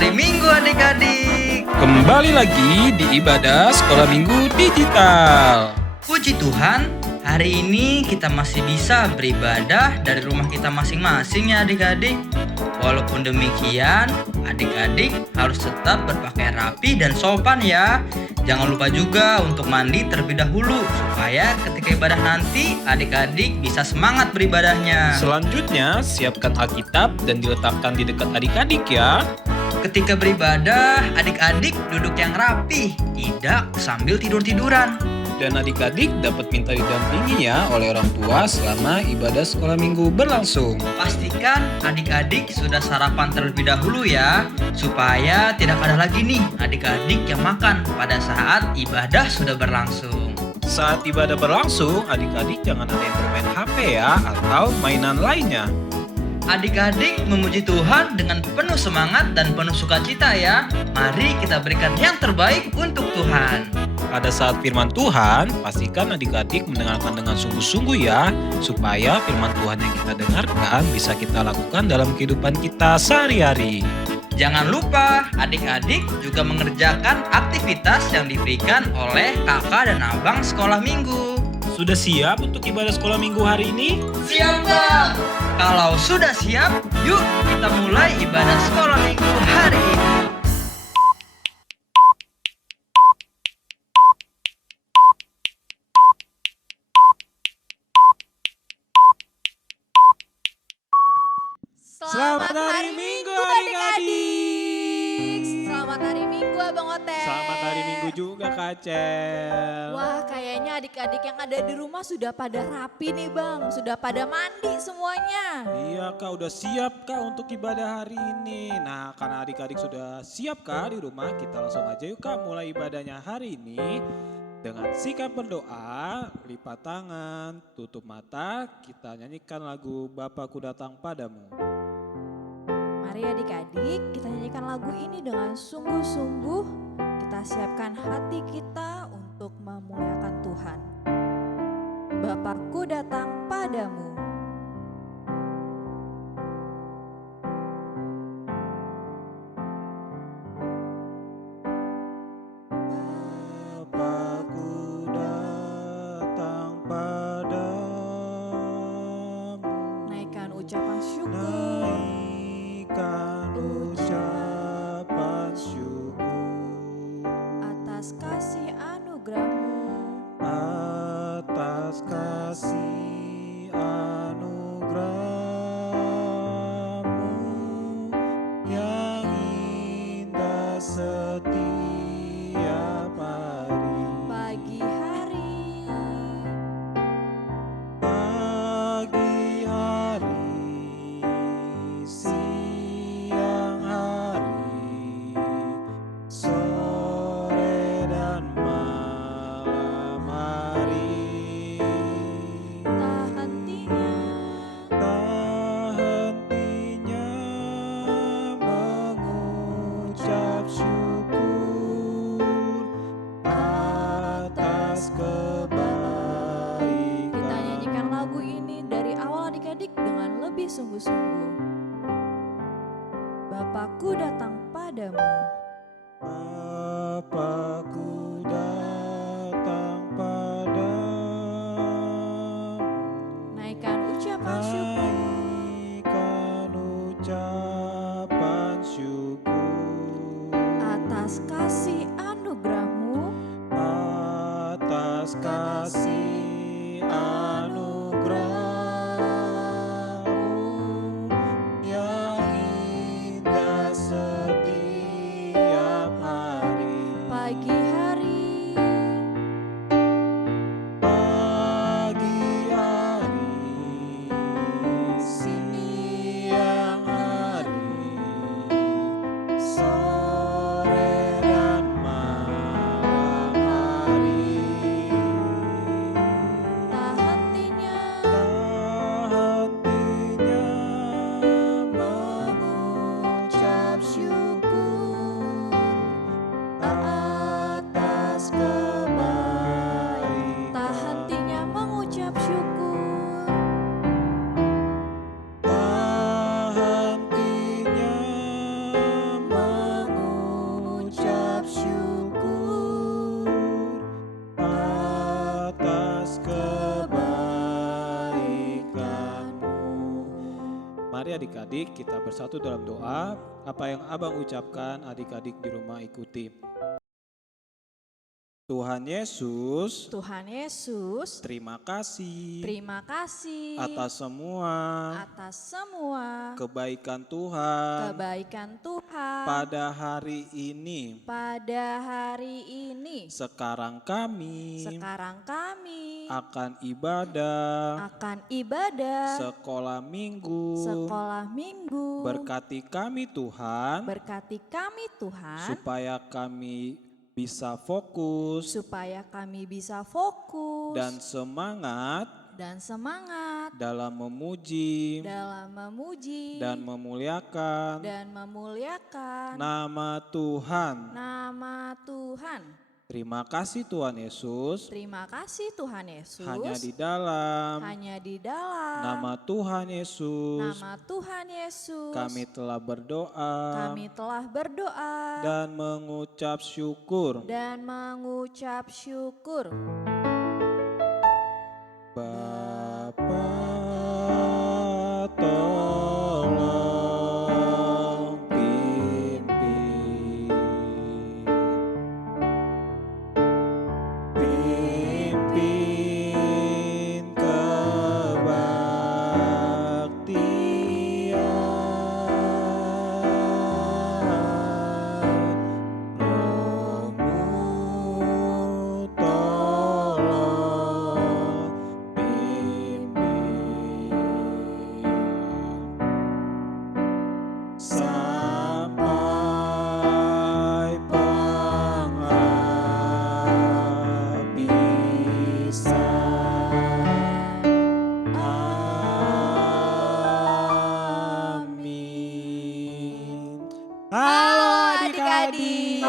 hari Minggu adik-adik. Kembali lagi di ibadah sekolah minggu digital. Puji Tuhan, hari ini kita masih bisa beribadah dari rumah kita masing-masing ya adik-adik. Walaupun demikian, adik-adik harus tetap berpakaian rapi dan sopan ya. Jangan lupa juga untuk mandi terlebih dahulu supaya ketika ibadah nanti adik-adik bisa semangat beribadahnya. Selanjutnya, siapkan Alkitab dan diletakkan di dekat adik-adik ya. Ketika beribadah, adik-adik duduk yang rapi, tidak sambil tidur-tiduran. Dan adik-adik dapat minta didampingi ya oleh orang tua selama ibadah sekolah minggu berlangsung. Pastikan adik-adik sudah sarapan terlebih dahulu ya, supaya tidak ada lagi nih adik-adik yang makan pada saat ibadah sudah berlangsung. Saat ibadah berlangsung, adik-adik jangan ada yang bermain HP ya atau mainan lainnya. Adik-adik memuji Tuhan dengan penuh semangat dan penuh sukacita ya. Mari kita berikan yang terbaik untuk Tuhan. Pada saat firman Tuhan, pastikan adik-adik mendengarkan dengan sungguh-sungguh ya, supaya firman Tuhan yang kita dengarkan bisa kita lakukan dalam kehidupan kita sehari-hari. Jangan lupa adik-adik juga mengerjakan aktivitas yang diberikan oleh kakak dan abang sekolah minggu. Sudah siap untuk ibadah sekolah minggu hari ini? Siap Bang! Kalau sudah siap, yuk kita mulai ibadah sekolah minggu hari ini. Selamat hari Minggu adik-adik. Selamat hari Minggu Abang Otet. Selamat hari Minggu juga Kak Cel. Wah, kayaknya adik-adik yang ada di rumah sudah pada rapi nih Bang. Sudah pada mandi semuanya. Iya Kak, udah siap Kak untuk ibadah hari ini. Nah, karena adik-adik sudah siap Kak di rumah, kita langsung aja yuk Kak mulai ibadahnya hari ini. Dengan sikap berdoa, lipat tangan, tutup mata, kita nyanyikan lagu Bapakku Datang Padamu. Mari adik-adik kita nyanyikan lagu ini dengan sungguh-sungguh. Kita siapkan hati kita untuk memuliakan Tuhan. Bapakku datang padamu. Bapakku datang padamu. Naikkan ucapan syukur. Naikkan ucapan syukur Atas kasih anugerahmu. atas kasih anugerahmu yang indah setiap hari. Pagi hari Pagi hari, siang hari, sore dan malam hari. tak hentinya Tak hentinya mengucap syukur atas kebaikan. kita nyanyikan lagu ini dari awal adik-adik dengan lebih sungguh-sungguh. Bapakku datang padamu. Bapakku datang padamu. Naikkan ucapan syukur Naikkan ucapan syukur atas kasih anugerahmu. atas kasih anugerahmu yang indah setiap hari. Pagi hari Pagi hari, siang hari, sore dan malam hari. tak hentinya Tak hentinya mengucap syukur atas kebaikan. tak hentinya mengucap syukur Tak hentinya Mari adik-adik kita bersatu dalam doa. Apa yang abang ucapkan adik-adik di rumah ikuti. Tuhan Yesus, Tuhan Yesus, terima kasih terima kasih atas semua kebaikan Tuhan pada hari ini. Sekarang kami akan ibadah sekolah minggu. Berkati kami Tuhan, supaya kami bisa fokus dan semangat dalam memuji dan memuliakan nama Tuhan. Terima kasih Tuhan Yesus. Hanya di dalam nama Tuhan Yesus kami telah berdoa dan mengucap syukur. Bapa, tolong pimpin kebaktian. Rohmu tolong pimpin sampai penghabisan. Amin. Halo adik-adik.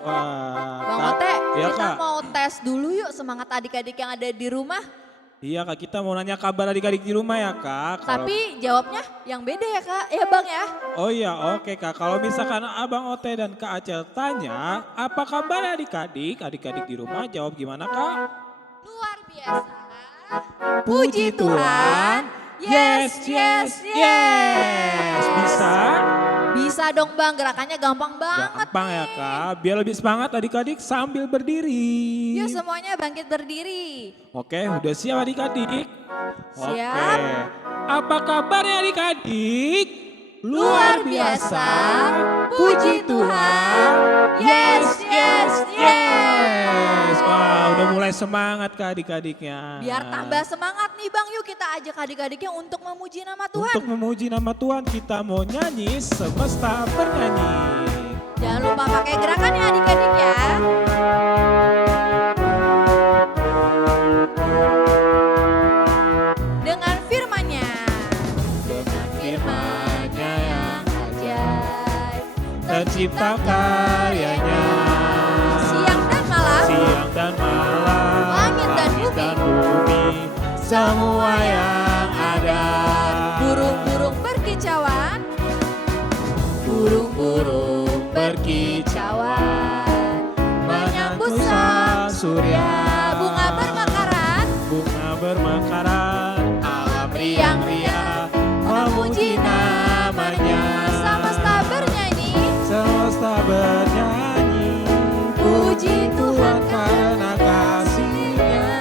Wah, Bang Kak. Ote, Iya, kita Kak. mau tes dulu yuk semangat adik-adik yang ada di rumah. Iya Kak, kita mau nanya kabar adik-adik di rumah ya Kak. Tapi jawabnya yang beda ya Kak, ya Bang ya. Oh iya, oke Kak. Kalau misalkan Abang Ote dan Kak Acel tanya, apa kabar adik-adik? Adik-adik di rumah jawab gimana Kak? Luar biasa. Puji Tuhan. Yes. Bisa? Bisa dong Bang, gerakannya gampang banget. Gampang ya Kak. Biar lebih semangat adik-adik sambil berdiri. Yuk semuanya bangkit berdiri. Oke, udah siap adik-adik? Siap. Oke. Apa kabarnya adik-adik? Luar biasa. Puji Tuhan. Yes. Wah, udah mulai semangat Kak adik-adiknya. Biar tambah semangat nih Bang, yuk kita ajak adik-adiknya untuk memuji nama Tuhan. Untuk memuji nama Tuhan kita mau nyanyi semesta bernyanyi. Jangan lupa pakai gerakannya adik-adik ya. Dengan firman-Nya. Dengan firman-Nya yang ajaib. Tercipta karyanya. Siang dan malam. Langit dan bumi. Semua yang ada. Burung-burung berkicauan. Burung-burung berkicauan. Menyambut sang surya. Bunga bermekaran. Alam riang-riang memuji namanya. Semesta bernyanyi. Puji Tuhan karena kasih-Nya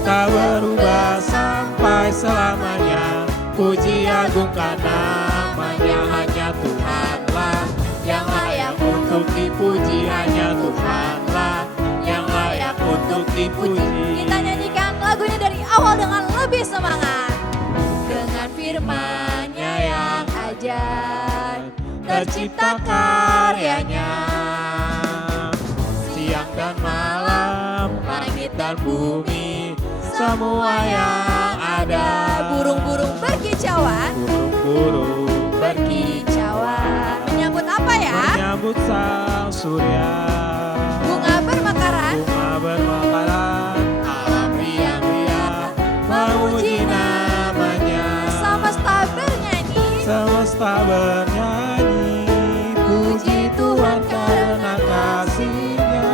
tak berubah sampai selamanya. Puji agungkan namanya. Hanya Tuhanlah yang layak untuk dipuji. Hanya Tuhanlah yang layak untuk dipuji. Kita nyanyikan lagunya dari awal dengan lebih semangat. Dengan firman-Nya yang ajaib. Tercipta karyanya. Siang dan malam, langit dan bumi, semua yang ada. Burung-burung berkicauan. Burung-burung Berkicauan. Menyambut apa ya? menyambut sang surya. Bunga bermekaran. Alam riang-riang memuji namanya. Semesta bernyanyi. Puji Tuhan karena kasih-Nya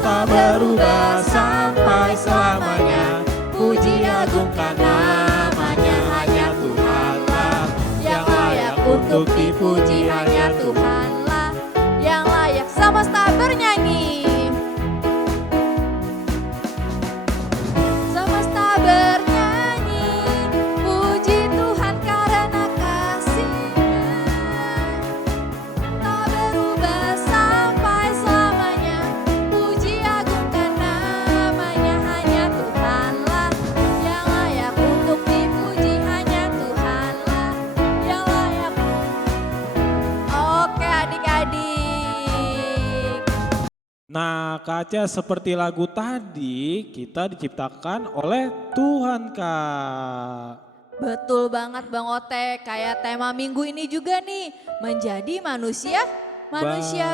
tak berubah sampai selamanya. Puji agungkan Nah Kak Acel, seperti lagu tadi kita diciptakan oleh Tuhan Kak. Betul banget Bang Otek, kayak tema minggu ini juga nih, menjadi manusia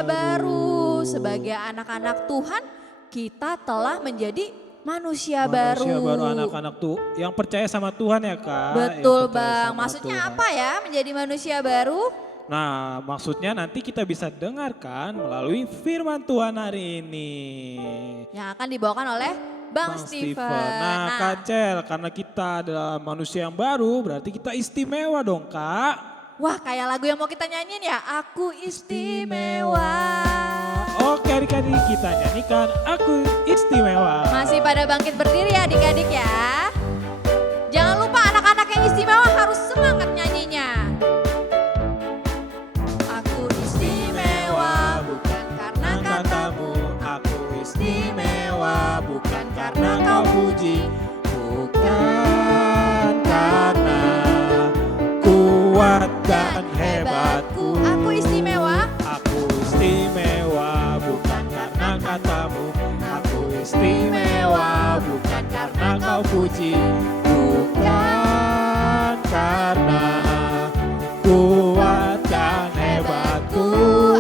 baru. Sebagai anak-anak Tuhan, kita telah menjadi manusia baru. Manusia baru, anak-anak tuh yang percaya sama Tuhan ya Kak. Betul yang percaya Bang, sama maksudnya Tuhan. apa ya menjadi manusia baru? Nah maksudnya nanti kita bisa dengarkan melalui firman Tuhan hari ini. Yang akan dibawakan oleh Bang Steven. Nah Kak Acel, karena kita adalah manusia yang baru berarti kita istimewa dong Kak. Wah kayak lagu yang mau kita nyanyiin ya, Aku Istimewa. Oke adik-adik, kita nyanyikan Aku Istimewa. Masih pada bangkit berdiri ya adik-adik ya. Jangan lupa anak-anak yang istimewa harus semangat nyanyinya. Aku istimewa bukan karena katamu, Aku istimewa bukan karena kau puji, bukan karena kuat dan hebatku. Aku istimewa. Aku istimewa bukan karena katamu. Aku istimewa bukan karena kau puji, bukan karena kuat dan hebatku.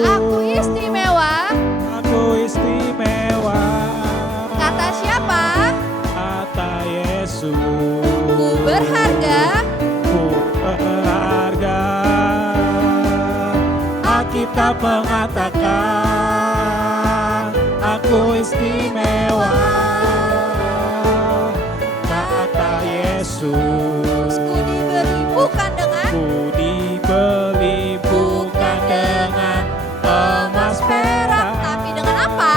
Aku istimewa. Aku istimewa. Kata siapa? Kata Yesus. Ku berharga. Ku berharga. Alkitab mengatakan aku istimewa. Kata Yesus. Ku diberi bukan dengan Ku dibeli bukan dengan emas perak, tapi dengan apa?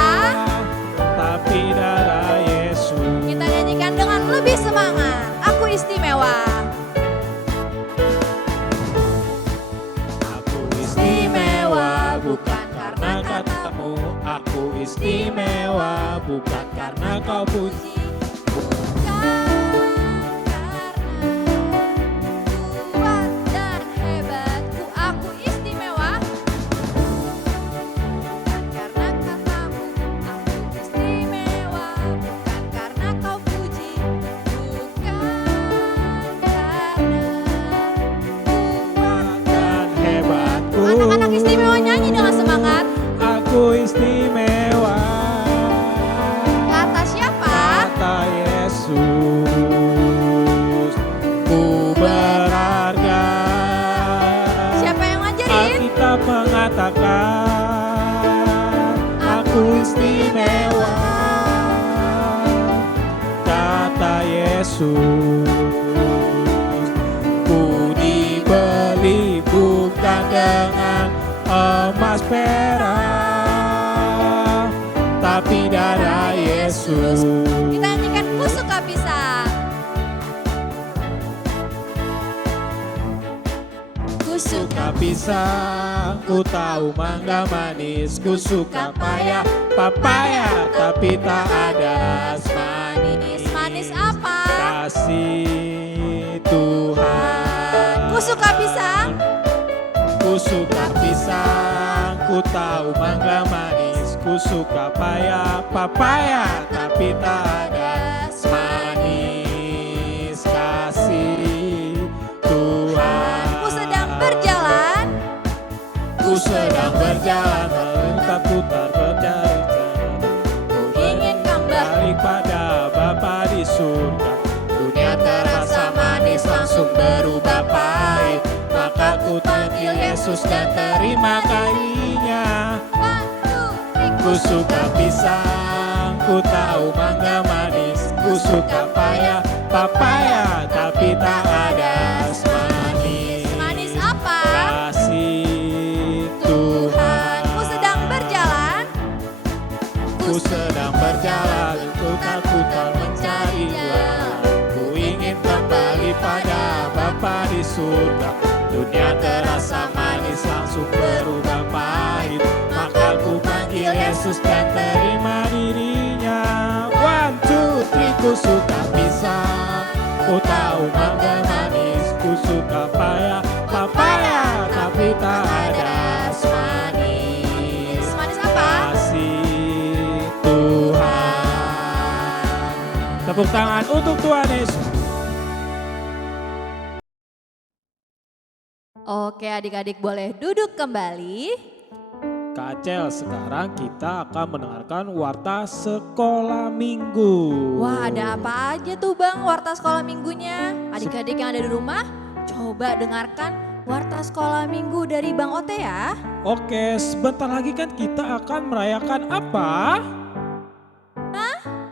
tapi darah Yesus. Kita nyanyikan dengan lebih semangat. Aku istimewa. Aku istimewa bukan karena katamu. Aku istimewa bukan karena kau puji. Kuat dan hebatku, aku istimewa. Bukan karena katamu, aku istimewa. Bukan karena kau puji, bukan karena kuat. Dan hebatku. Anak-anak istimewa nyanyi dengan semangat. Aku istimewa. Kata siapa? Kata Yesus. Ku berharga. Siapa yang ngajarin? Alkitab mengatakan aku istimewa. Kata Yesus. Ku dibeli bukan dengan emas perak, tapi darah Yesus. Kita nyanyikan ku suka pisang. Ku suka Suka pisang, ku tahu mangga manis, ku suka papaya, tapi tak ada manis. Manis apa? Kasih Tuhan. Ku suka pisang. Ku suka pisang, ku tahu mangga manis, ku suka papaya, tapi tak ada manis. Kasih Tuhan. Ku sedang berjalan. Ku sedang berjalan memutar-putar berjalan-jalan. Ku ingin kembali pada Bapa di surga. Dunia terasa manis langsung berubah pahit. Maka ku panggil Yesus dan terima kasih-Nya. Ku suka pisang, ku tahu mangga manis, ku suka papaya, tapi tak ada manis. Manis apa? Kasih Tuhan. Ku sedang berjalan. Ku sedang berjalan untuk aku tak mencari Tuhan. Ku ingin kembali pada Bapa di surga. Dunia terasa manis langsung berubah pahit. Maka ku panggil Yesus dan terima dirinya. 1, 2, 3, ku suka pisang, ku tahu mangga manis, ku suka papaya, tapi tak ada manis. Manis apa? Kasih Tepuk tangan untuk Tuhan Yesus. Oke adik-adik boleh duduk kembali. Kak Acel, sekarang kita akan mendengarkan warta sekolah minggu. Wah ada apa aja tuh Bang warta sekolah minggunya? Adik-adik yang ada di rumah coba dengarkan warta sekolah minggu dari Bang Ote ya. Oke, sebentar lagi kan kita akan merayakan apa?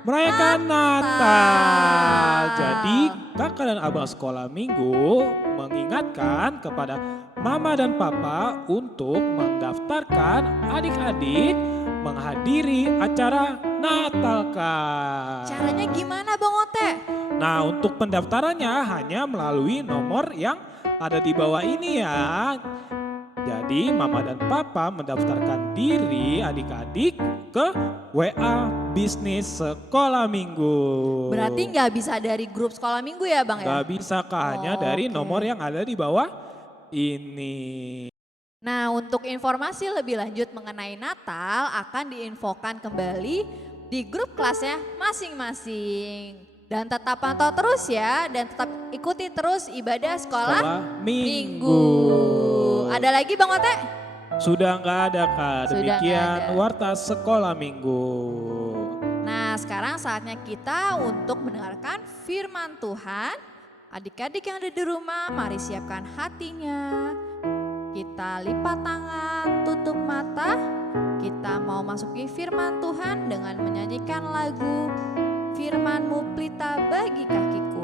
Merayakan Natal. Jadi kakak dan abang sekolah minggu mengingatkan kepada mama dan papa untuk mendaftarkan adik-adik menghadiri acara Natal Kak. Caranya gimana Bang Ote? Nah, untuk pendaftarannya hanya melalui nomor yang ada di bawah ini ya. Jadi mama dan papa mendaftarkan diri adik-adik ke WA Bisnis Sekolah Minggu. Berarti nggak bisa dari grup sekolah minggu ya Bang ya? Gak bisa Kak, hanya dari Oke. nomor yang ada di bawah ini. Nah untuk informasi lebih lanjut mengenai Natal akan diinfokan kembali di grup kelasnya masing-masing. Dan tetap pantau terus ya dan tetap ikuti terus ibadah sekolah minggu. Ada lagi Bang Ote? Sudah nggak ada Kak, Sudah nggak demikian ada. warta sekolah minggu. Nah sekarang saatnya kita untuk mendengarkan firman Tuhan. Adik-adik yang ada di rumah mari siapkan hatinya. Kita lipat tangan, tutup mata. Kita mau masuki firman Tuhan dengan menyanyikan lagu Firman-Mu pelita bagi kakiku.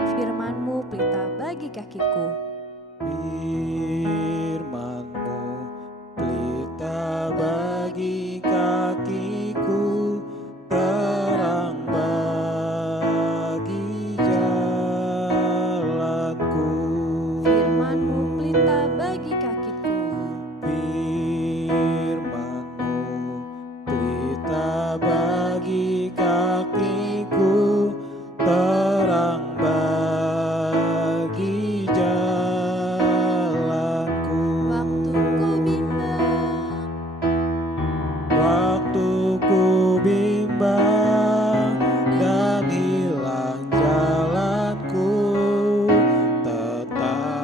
Firman-Mu pelita bagi kakiku. Firman-Mu pelita bagi kakiku, terang bagi jalanku. Firman-Mu pelita bagi kakiku. Firman-Mu pelita bagi kakiku, terang bagi jalanku. Waktu ku bimbang, Waktu ku bimbang dan hilang jalanku, tetaplah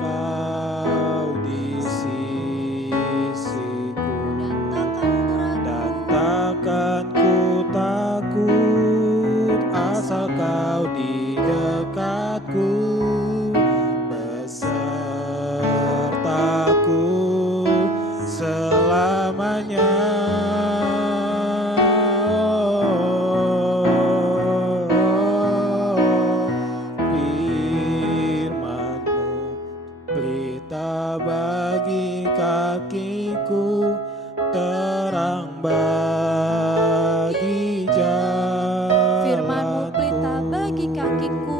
Kau di sisiku. Dan takkan ku takut asal Kau di dekatku, besertaku selamanya. Firman-Mu pelita bagi kakiku, terang bagi jalanku. Firman-Mu pelita bagi kakiku.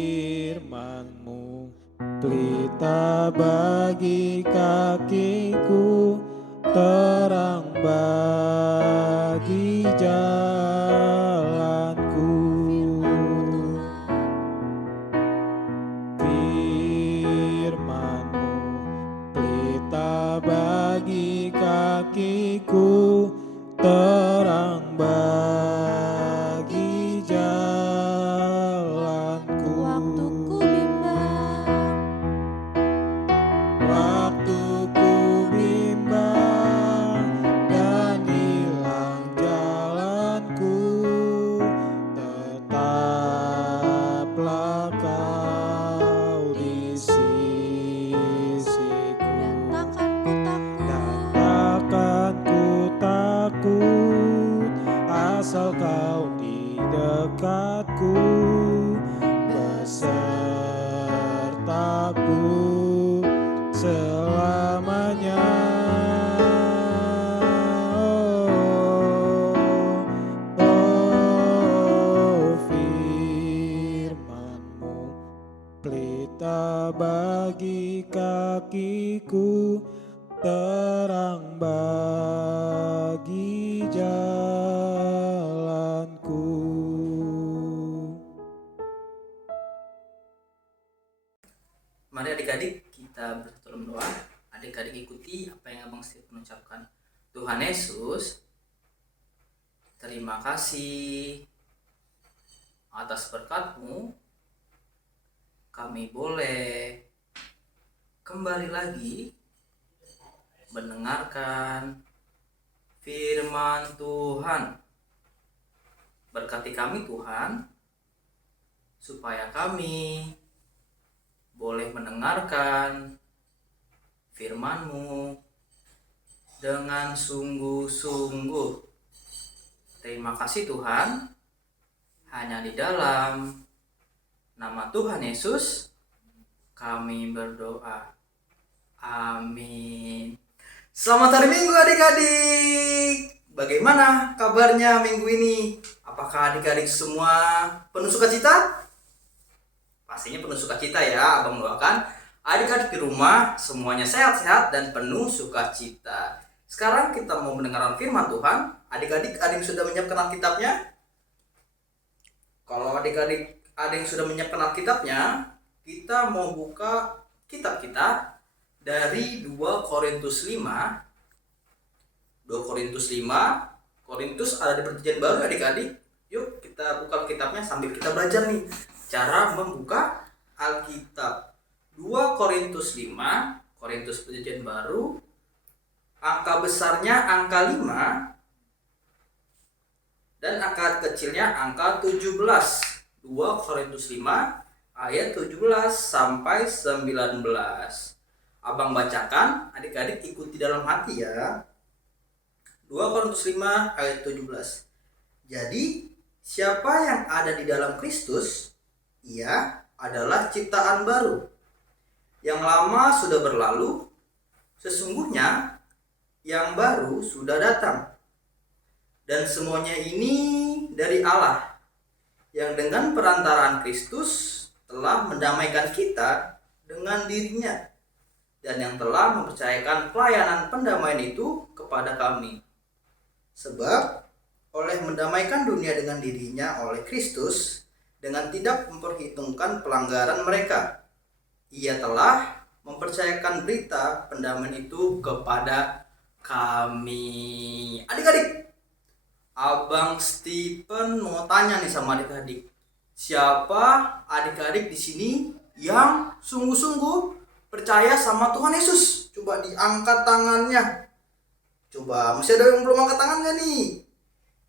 Firman-Mu pelita bagi kakiku, terang bagi jalanku. Firman-Mu pelita bagi kakiku, terang bagi jalanku. Waktu ku bimbang, Waktu ku bimbang dan hilang jalanku, tetaplah Kau di sisiku. dan Dan takkan takkan ku takut. ku takut asal Kau di dekatku, besertaku selamanya. Firman-Mu pelita bagi kakiku, terang bagi jalanku. Tuhan Yesus, terima kasih atas berkat-Mu. Kami boleh kembali lagi mendengarkan firman Tuhan. Berkati kami Tuhan, supaya kami boleh mendengarkan firman-Mu dengan sungguh-sungguh. Terima kasih Tuhan, hanya di dalam nama Tuhan Yesus kami berdoa. Amin. Selamat hari Minggu adik-adik. Bagaimana kabarnya minggu ini? Apakah adik-adik semua penuh sukacita? Pastinya penuh sukacita ya, Abang doakan adik-adik di rumah semuanya sehat-sehat dan penuh sukacita. Sekarang kita mau mendengarkan firman Tuhan. Adik-adik ada yang sudah menyiapkan Alkitabnya? Kalau adik-adik ada yang sudah menyiapkan Alkitabnya, kita mau buka kitab kita dari 2 Korintus 5. 2 Korintus 5. Korintus ada di Perjanjian Baru adik-adik. Yuk kita buka kitabnya sambil kita belajar nih cara membuka Alkitab. 2 Korintus 5, Korintus Perjanjian Baru. Angka besarnya angka 5 dan angka kecilnya angka 17. 2 Korintus 5 ayat 17 sampai 19. Abang bacakan, adik-adik ikuti dalam hati ya. 2 Korintus 5 ayat 17. Jadi, siapa yang ada di dalam Kristus, ia adalah ciptaan baru. Yang lama sudah berlalu, sesungguhnya yang baru sudah datang. Dan semuanya ini dari Allah, yang dengan perantaraan Kristus telah mendamaikan kita dengan dirinya, dan yang telah mempercayakan pelayanan pendamaian itu kepada kami. Sebab oleh mendamaikan dunia dengan dirinya oleh Kristus, dengan tidak memperhitungkan pelanggaran mereka, ia telah mempercayakan berita pendamaian itu kepada kami. Adik-adik, Abang Stephen mau tanya nih sama adik-adik. Siapa adik-adik di sini yang sungguh-sungguh percaya sama Tuhan Yesus? Coba diangkat tangannya. Coba, masih ada yang belum angkat tangan gak nih?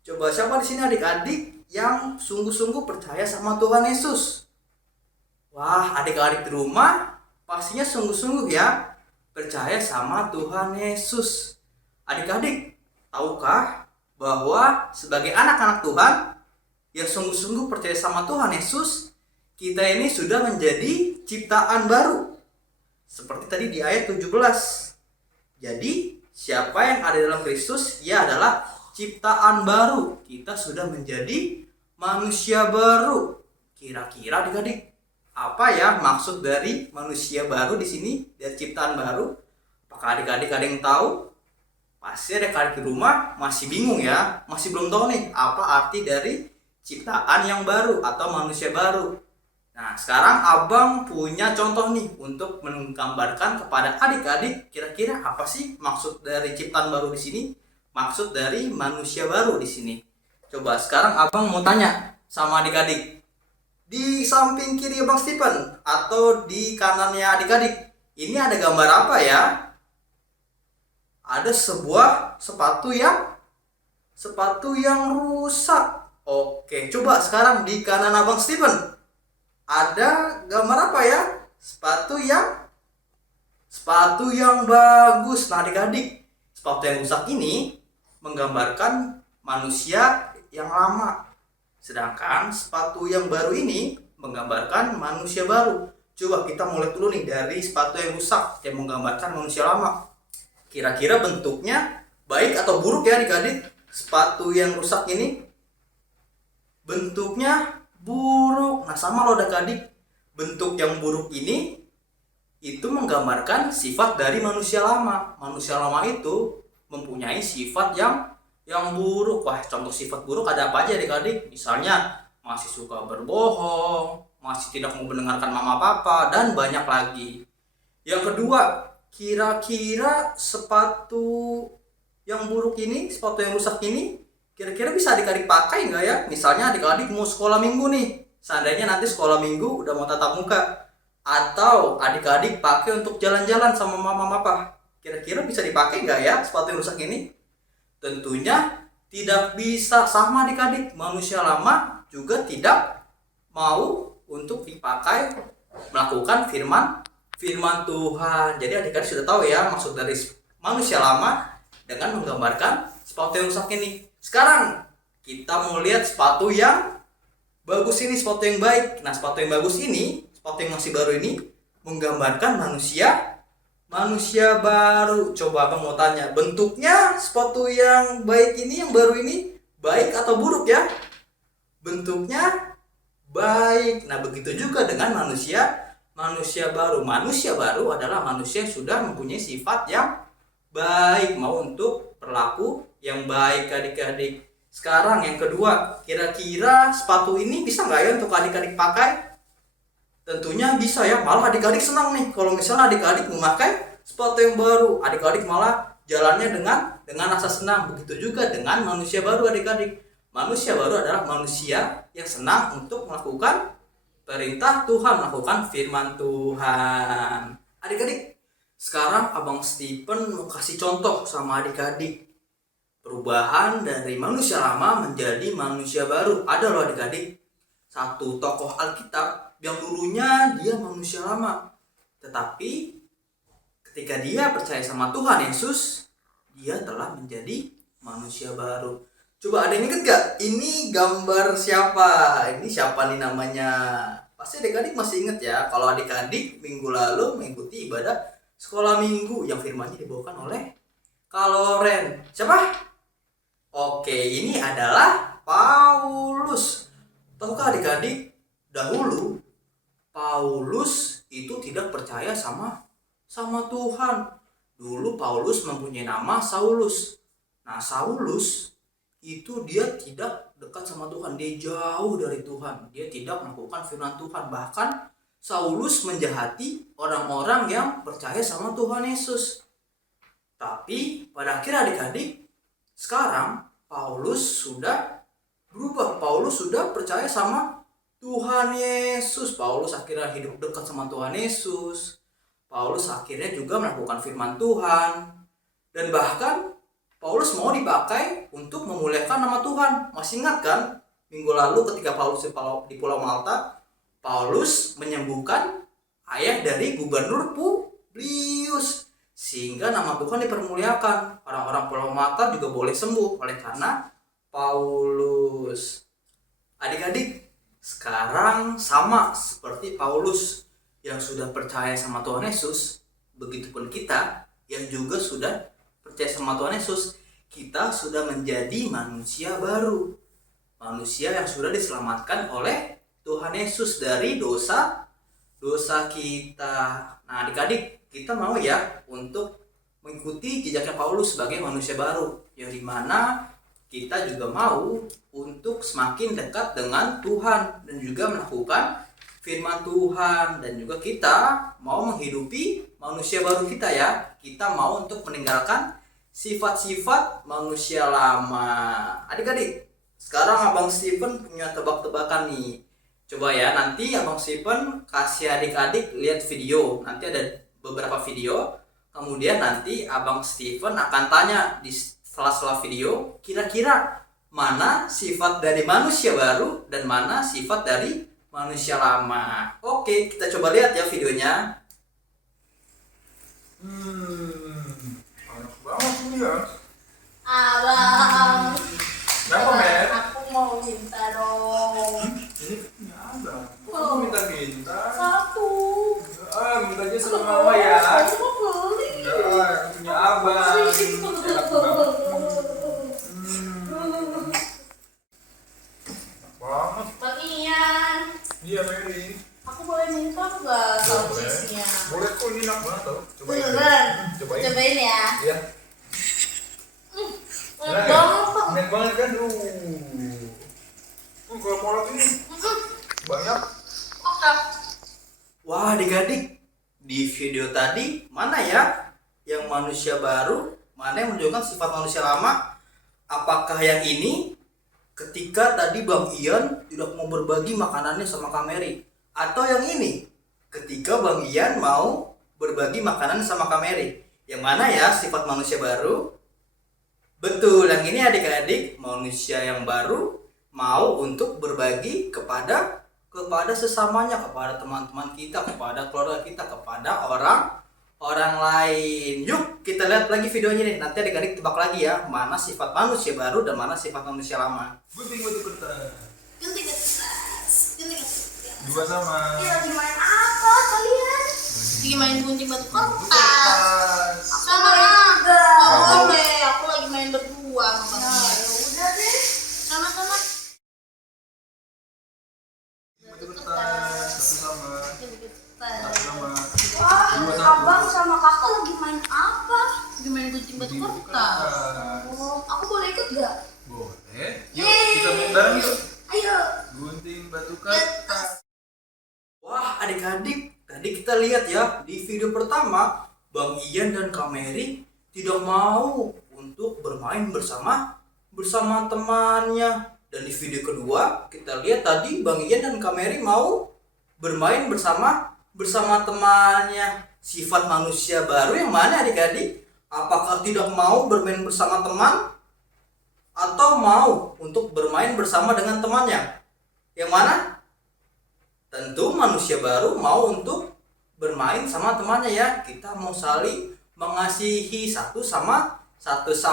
Coba siapa di sini adik-adik yang sungguh-sungguh percaya sama Tuhan Yesus? Wah, adik-adik di rumah pastinya sungguh-sungguh ya percaya sama Tuhan Yesus. Adik-adik, tahukah bahwa sebagai anak-anak Tuhan yang sungguh-sungguh percaya sama Tuhan Yesus, kita ini sudah menjadi ciptaan baru. Seperti tadi di ayat 17. Jadi, siapa yang ada dalam Kristus, ia adalah ciptaan baru. Kita sudah menjadi manusia baru. Kira-kira adik-adik, apa ya maksud dari manusia baru di sini, dari ciptaan baru? Apakah adik-adik ada yang tahu? Pasti adik-adik di rumah masih bingung ya, masih belum tahu nih apa arti dari ciptaan yang baru atau manusia baru. Nah, sekarang Abang punya contoh nih untuk menggambarkan kepada adik-adik kira-kira apa sih maksud dari ciptaan baru di sini, maksud dari manusia baru di sini. Coba sekarang Abang mau tanya sama adik-adik. Di samping kiri Abang Stephen atau di kanannya adik-adik, ini ada gambar apa ya? Ada sebuah sepatu yang rusak. Oke, coba sekarang di kanan Abang Stephen. Ada gambar apa ya? Sepatu yang bagus. Nah adik-adik, sepatu yang rusak ini menggambarkan manusia yang lama. Sedangkan sepatu yang baru ini menggambarkan manusia baru. Coba kita mulai dulu nih dari sepatu yang rusak yang menggambarkan manusia lama. Kira-kira bentuknya baik atau buruk ya adik-adik? Sepatu yang rusak ini bentuknya buruk. Nah sama loh adik-adik, bentuk yang buruk ini itu menggambarkan sifat dari manusia lama. Manusia lama itu mempunyai sifat yang buruk. Wah, contoh sifat buruk ada apa aja adik-adik? Misalnya masih suka berbohong, masih tidak mau mendengarkan mama papa, dan banyak lagi. Yang kedua, kira-kira sepatu yang buruk ini, sepatu yang rusak ini, kira-kira bisa adik-adik pakai nggak ya? Misalnya adik-adik mau sekolah minggu nih, seandainya nanti sekolah minggu udah mau tatap muka, atau adik-adik pakai untuk jalan-jalan sama mama papa, kira-kira bisa dipakai nggak ya sepatu yang rusak ini? Tentunya tidak bisa. Sama adik-adik, manusia lama juga tidak mau untuk dipakai melakukan firman Tuhan. Jadi adik-adik sudah tahu ya maksud dari manusia lama dengan menggambarkan sepatu yang rusak ini. Sekarang kita mau lihat sepatu yang bagus ini, sepatu yang baik. Nah, sepatu yang bagus ini, sepatu yang masih baru ini menggambarkan manusia baru. Coba abang mau tanya, bentuknya sepatu yang baik ini, yang baru ini, baik atau buruk ya? Bentuknya baik. Nah, begitu juga dengan manusia baru. Manusia baru adalah manusia yang sudah mempunyai sifat yang baik, mau untuk berlaku yang baik adik-adik. Sekarang yang kedua, kira-kira sepatu ini bisa nggak ya untuk adik-adik pakai? Tentunya bisa ya, malah adik-adik senang nih kalau misalnya adik-adik memakai sepatu yang baru. Adik-adik malah jalannya dengan rasa senang. Begitu juga dengan manusia baru adik-adik. Manusia baru adalah manusia yang senang untuk melakukan perintah Tuhan, melakukan firman Tuhan. Adik-adik, sekarang Abang Stephen mau kasih contoh sama adik-adik perubahan dari manusia lama menjadi manusia baru. Ada loh adik-adik, satu tokoh Alkitab yang dulunya dia manusia lama, tetapi ketika dia percaya sama Tuhan Yesus, dia telah menjadi manusia baru. Coba ada yang inget gak? Ini gambar siapa? Ini siapa nih namanya? Pasti adik-adik masih inget ya. Kalau adik-adik minggu lalu mengikuti ibadah sekolah minggu yang firmannya dibawakan oleh Kak Loren. Siapa? Oke, ini adalah Paulus. Tahukah adik-adik, dahulu Paulus itu tidak percaya sama Tuhan. Dulu Paulus mempunyai nama Saulus. Nah, Saulus itu dia tidak dekat sama Tuhan, dia jauh dari Tuhan, dia tidak melakukan firman Tuhan. Bahkan Saulus menjahati orang-orang yang percaya sama Tuhan Yesus. Tapi pada akhir adik-adik, sekarang Paulus sudah berubah. Paulus sudah percaya sama Tuhan Yesus. Paulus akhirnya hidup dekat sama Tuhan Yesus. Paulus akhirnya juga melakukan firman Tuhan. Dan bahkan Paulus mau dipakai untuk memuliakan nama Tuhan. Masih ingat kan? Minggu lalu ketika Paulus di Pulau Malta, Paulus menyembuhkan ayah dari gubernur Publius, sehingga nama Tuhan dipermuliakan. Orang-orang Pulau Malta juga boleh sembuh oleh karena Paulus. Adik-adik, sekarang sama seperti Paulus yang sudah percaya sama Tuhan Yesus, begitupun kita yang juga sudah percaya sama Tuhan Yesus, kita sudah menjadi manusia baru. Manusia yang sudah diselamatkan oleh Tuhan Yesus dari dosa kita. Nah, adik-adik, kita mau ya untuk mengikuti jejaknya Paulus sebagai manusia baru, yang dimana kita juga mau untuk semakin dekat dengan Tuhan dan juga melakukan firman Tuhan, dan juga kita mau menghidupi manusia baru kita ya. Kita mau untuk meninggalkan sifat-sifat manusia lama. Adik-adik, sekarang Abang Stephen punya tebak-tebakan nih. Coba ya, nanti Abang Stephen kasih adik-adik lihat video. Nanti ada beberapa video. Kemudian nanti Abang Stephen akan tanya di sela-sela video, kira-kira mana sifat dari manusia baru dan mana sifat dari manusia lama. Oke, kita coba lihat ya videonya. Enak banget ini ya. Abang, Kenapa, Mer? aku mau minta dong. Ini punya abang. Kok kamu minta-minta? Satu. Minta aja sama mama ya. Aku mau beli. Punya abang. Enak banget. Enak banget. Bang Ian, Iya, Mary. aku boleh minta nggak sausisnya? Boleh kok, ini enak banget tau. Cobain. Beneran? Cobain. Cobain ya. Iya. Enak banget, Bang. Enak banget kan? Kalau mau lagi nih, banyak. Oke. Wah, adik-adik, di video tadi mana ya yang manusia baru, Mana yang menunjukkan sifat manusia lama? Apakah yang ini ketika tadi Bang Ian tidak mau berbagi makanannya sama Kak Mary? Atau yang ini ketika Bang Ian mau berbagi makanan sama Kak Mary? Yang mana ya sifat manusia baru? Betul, yang ini adik-adik manusia yang baru mau untuk berbagi kepada sesamanya, kepada teman-teman kita, kepada keluarga kita, kepada orang lain. Yuk kita lihat lagi videonya nih. Nanti adik-adik tebak lagi ya, mana sifat manusia baru dan mana sifat manusia lama. Gunting batu kertas. Gunting kertas. Gunting kertas. Dua sama. Lagi main apa kalian? Lagi main gunting batu kertas. Kertas. Sama juga. Gak boleh, aku lagi main berdua sama Bang Ian. Udah deh. Sama-sama. Batu kertas. Satu sama. Gunting kertas. Satu sama. Wah, Dua satu. abang sama kakak lagi main apa? Lagi main gunting batu Gunting batu kertas. kertas. Oh, aku boleh ikut gak? Boleh. Yuk kita main bareng yuk. Ayo. Gunting batu kertas. Wah adik-adik, tadi kita lihat ya di video pertama Bang Ian dan Kak Mary tidak mau untuk bermain bersama temannya. Dan di video kedua kita lihat tadi Bang Ian dan Kak Mary mau bermain bersama temannya. Sifat manusia baru yang mana adik-adik? Apakah tidak mau bermain bersama teman atau mau untuk bermain bersama dengan temannya? Yang mana? Tentu manusia baru mau untuk bermain sama temannya ya. Kita mau saling mengasihi satu sama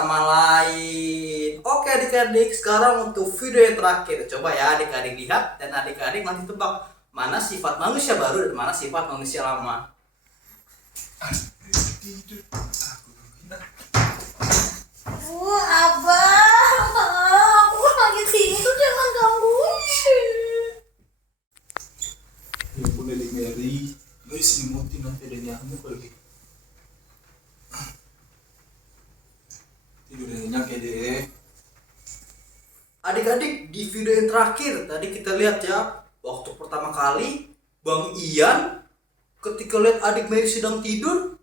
lain. Oke adik-adik, sekarang untuk video yang terakhir. Coba ya adik-adik lihat dan adik-adik nanti tebak mana sifat manusia baru dan mana sifat manusia lama. Tidur. Abang, aku lagi tidur, jangan gangguin. Ya boleh nih Mary. Guys, selimutin nanti ada nyamuk lagi. Tidur yang nyenyak ya deh. Adik-adik, di video yang terakhir tadi kita lihat ya, waktu pertama kali Bang Ian ketika lihat adik Mary sedang tidur,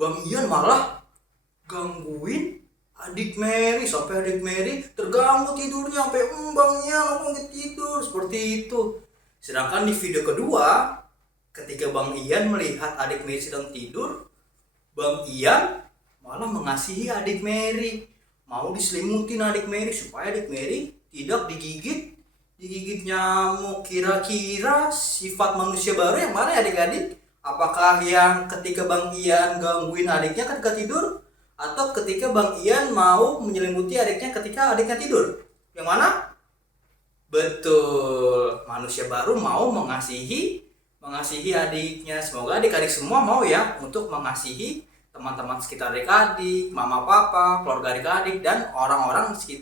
Bang Ian malah gangguin adik Mary sampai adik Mary terganggu tidurnya sampai Bang Ian aku nggak tidur seperti itu. Sedangkan di video kedua ketika Bang Ian melihat adik Mary sedang tidur, Bang Ian malah mengasihi adik Mary, mau diselimutin adik Mary supaya adik Mary tidak digigit nyamuk. Kira-kira sifat manusia baru yang mana ya adik-adik? Apakah yang ketika Bang Ian gangguin adiknya ketika tidur, atau ketika Bang Ian mau menyelimuti adiknya ketika adiknya tidur? Yang mana? Betul, manusia baru mau mengasihi adiknya. Semoga adik-adik semua mau ya untuk mengasihi teman-teman sekitar adik-adik, mama papa, keluarga adik-adik, dan orang-orang di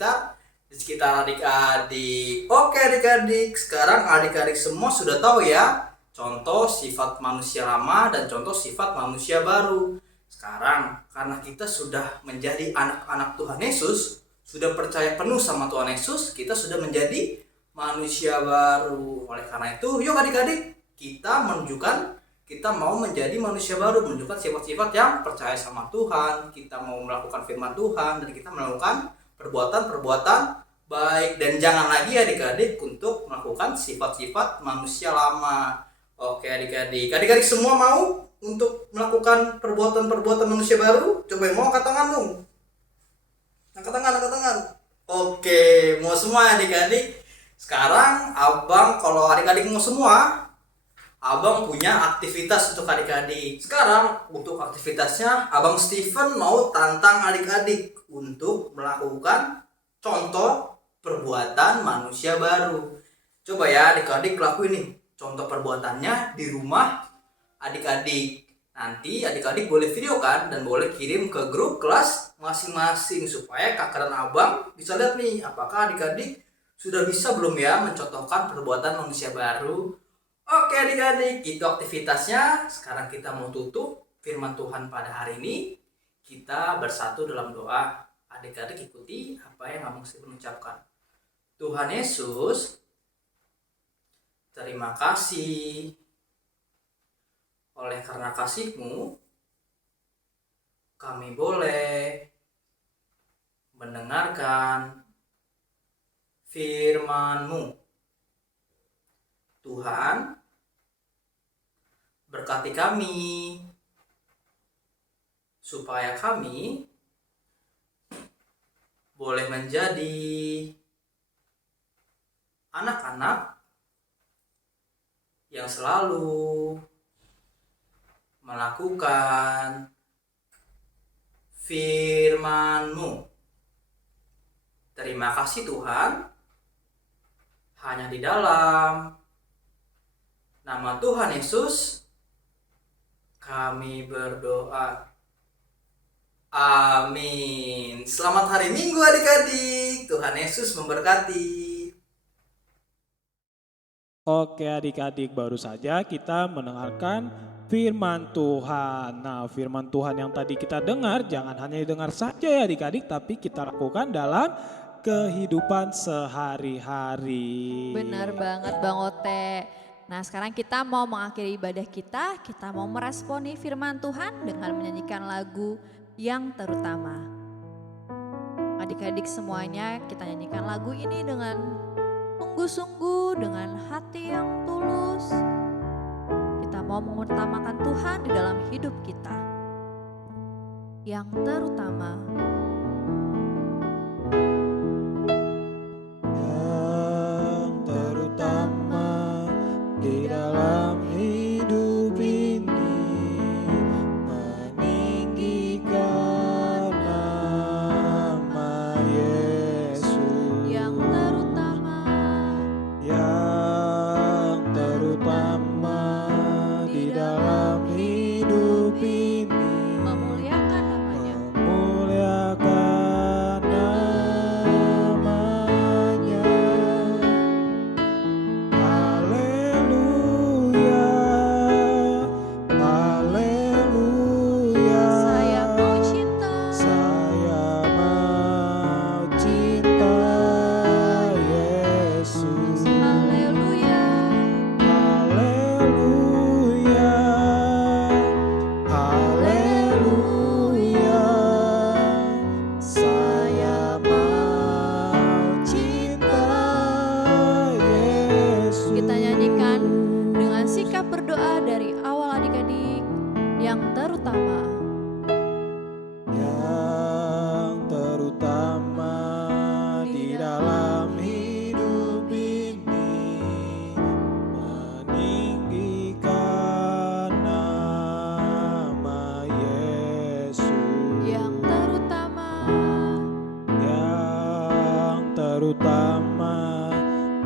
sekitar adik-adik. Oke adik-adik, sekarang adik-adik semua sudah tahu ya contoh sifat manusia lama dan contoh sifat manusia baru. Sekarang karena kita sudah menjadi anak-anak Tuhan Yesus, sudah percaya penuh sama Tuhan Yesus, kita sudah menjadi manusia baru. Oleh karena itu, yuk adik-adik, kita mau menjadi manusia baru, menunjukkan sifat-sifat yang percaya sama Tuhan, kita mau melakukan firman Tuhan, dan kita melakukan perbuatan-perbuatan baik. Dan jangan lagi adik-adik untuk melakukan sifat-sifat manusia lama. Oke adik-adik semua mau untuk melakukan perbuatan-perbuatan manusia baru? Coba yang mau angkat tangan dong. Angkat tangan. Oke, mau semua adik-adik. Sekarang abang, kalau adik-adik mau semua, abang punya aktivitas untuk adik-adik. Sekarang untuk aktivitasnya, abang Steven mau tantang adik-adik untuk melakukan contoh perbuatan manusia baru. Coba ya adik-adik lakuin nih contoh perbuatannya di rumah adik-adik. Nanti adik-adik boleh videokan dan boleh kirim ke grup kelas masing-masing supaya kakak dan abang bisa lihat nih apakah adik-adik sudah bisa belum ya mencontohkan perbuatan manusia baru. Oke adik-adik, itu aktivitasnya. Sekarang kita mau tutup firman Tuhan pada hari ini. Kita bersatu dalam doa. Adik-adik ikuti apa yang abang Steven ucapkan. Tuhan Yesus, terima kasih. Oleh karena kasih-Mu, kami boleh mendengarkan firman-Mu. Tuhan, berkati kami supaya kami boleh menjadi anak-anak yang selalu melakukan firman-Mu. Terima kasih Tuhan, hanya di dalam nama Tuhan Yesus kami berdoa. Amin. Selamat hari Minggu adik-adik. Tuhan Yesus memberkati. Oke adik-adik, baru saja kita mendengarkan firman Tuhan. Nah, firman Tuhan yang tadi kita dengar jangan hanya didengar saja ya adik-adik, tapi kita lakukan dalam kehidupan sehari-hari. Benar banget Bang Ote. Nah sekarang kita mau mengakhiri ibadah kita mau meresponi firman Tuhan dengan menyanyikan lagu yang terutama. Adik-adik semuanya kita nyanyikan lagu ini dengan sungguh-sungguh, dengan hati yang tulus. Kita mau mengutamakan Tuhan di dalam hidup kita. Yang terutama. Yang terutama di dalam hidup ini, meninggikan nama Yesus. Yang terutama. Yang terutama di dalam hidup ini, Memuliakan namanya. memuliakan namanya. Haleluya, haleluya. Saya mau cinta. Saya mau cinta Yesus. Haleluya. Haleluya, haleluya. Saya mau cinta Yesus. Kita nyanyikan dengan sikap berdoa dari awal adik-adik. Yang terutama. Yang terutama di dalam hidup ini, meninggikan nama Yesus. Yang terutama. Yang terutama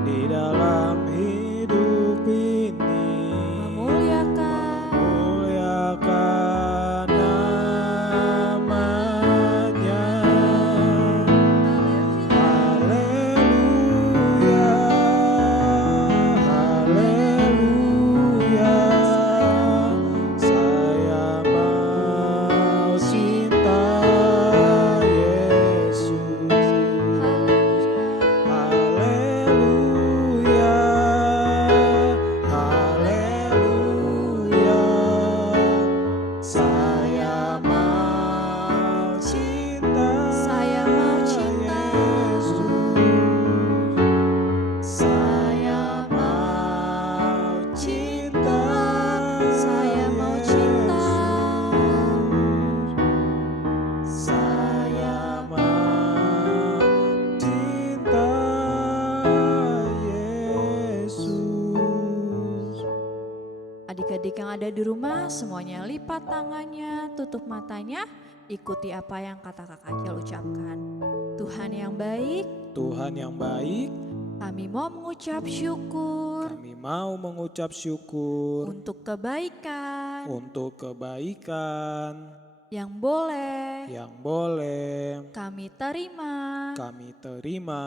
di dalam hidup ini, Memuliakan. memuliakan namanya. Haleluya, haleluya. Saya mau cinta Yesus. Haleluya, haleluya. Saya mau cinta Saya mau cinta. Yesus. Saya mau cinta. Saya mau cinta. Saya mau cinta Yesus. Adik-adik yang ada di rumah semuanya lipat tangannya, tutup matanya, ikuti apa yang kata Kak Acel ucapkan. Tuhan yang baik, Tuhan yang baik, kami mau mengucap syukur kami mau mengucap syukur untuk kebaikan untuk kebaikan yang boleh yang boleh kami terima kami terima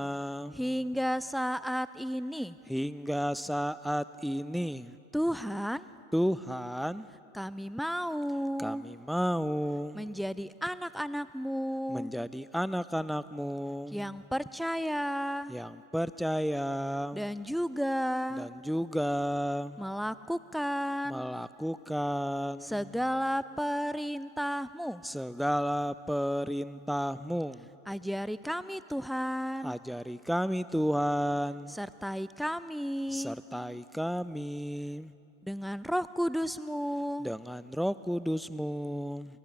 hingga saat ini. hingga saat ini. Tuhan, Tuhan, kami mau kami mau menjadi anak-anak-Mu menjadi anak-anak-Mu yang percaya percaya dan juga melakukan melakukan segala perintah-Mu segala perintah-Mu Ajari kami Tuhan, Ajari kami Tuhan, sertai kami sertai kami dengan Roh Kudus-Mu dengan Roh Kudus-Mu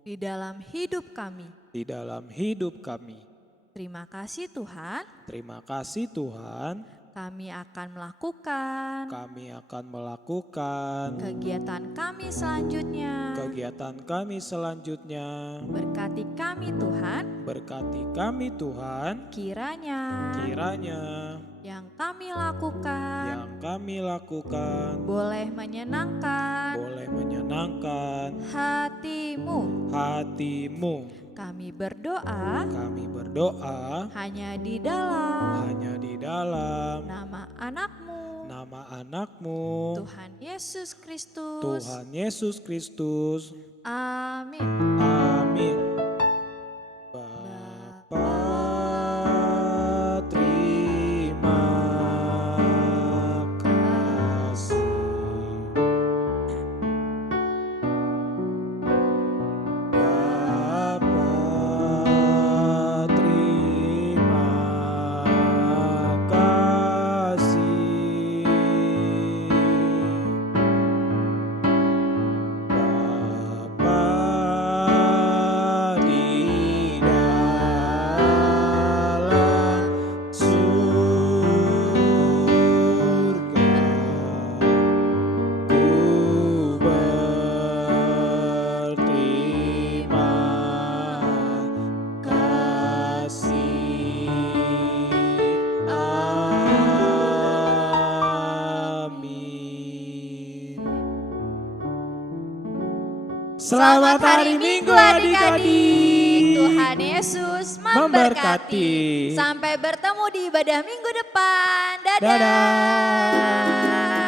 di dalam hidup kami. di dalam hidup kami. Terima kasih Tuhan, Terima kasih Tuhan, kami akan melakukan kami akan melakukan kegiatan kami selanjutnya. kegiatan kami selanjutnya. Berkati kami Tuhan, Berkati kami Tuhan, kiranya yang kami lakukan yang kami lakukan boleh menyenangkan boleh menyenangkan hati-Mu. hati-Mu. Kami berdoa Kami berdoa hanya di dalam hanya di dalam nama anak-Mu, nama Anak-Mu, Tuhan Yesus Kristus. Tuhan Yesus Kristus. Amin. Amin. Bapa, terima kasih. Bapa, terima kasih. Bapa di dalam surga, ku berterima kasih. Amin. Selamat hari Minggu adik-adik. Tuhan Yesus memberkati. Sampai bertemu di ibadah minggu depan. Dadah. Dadah.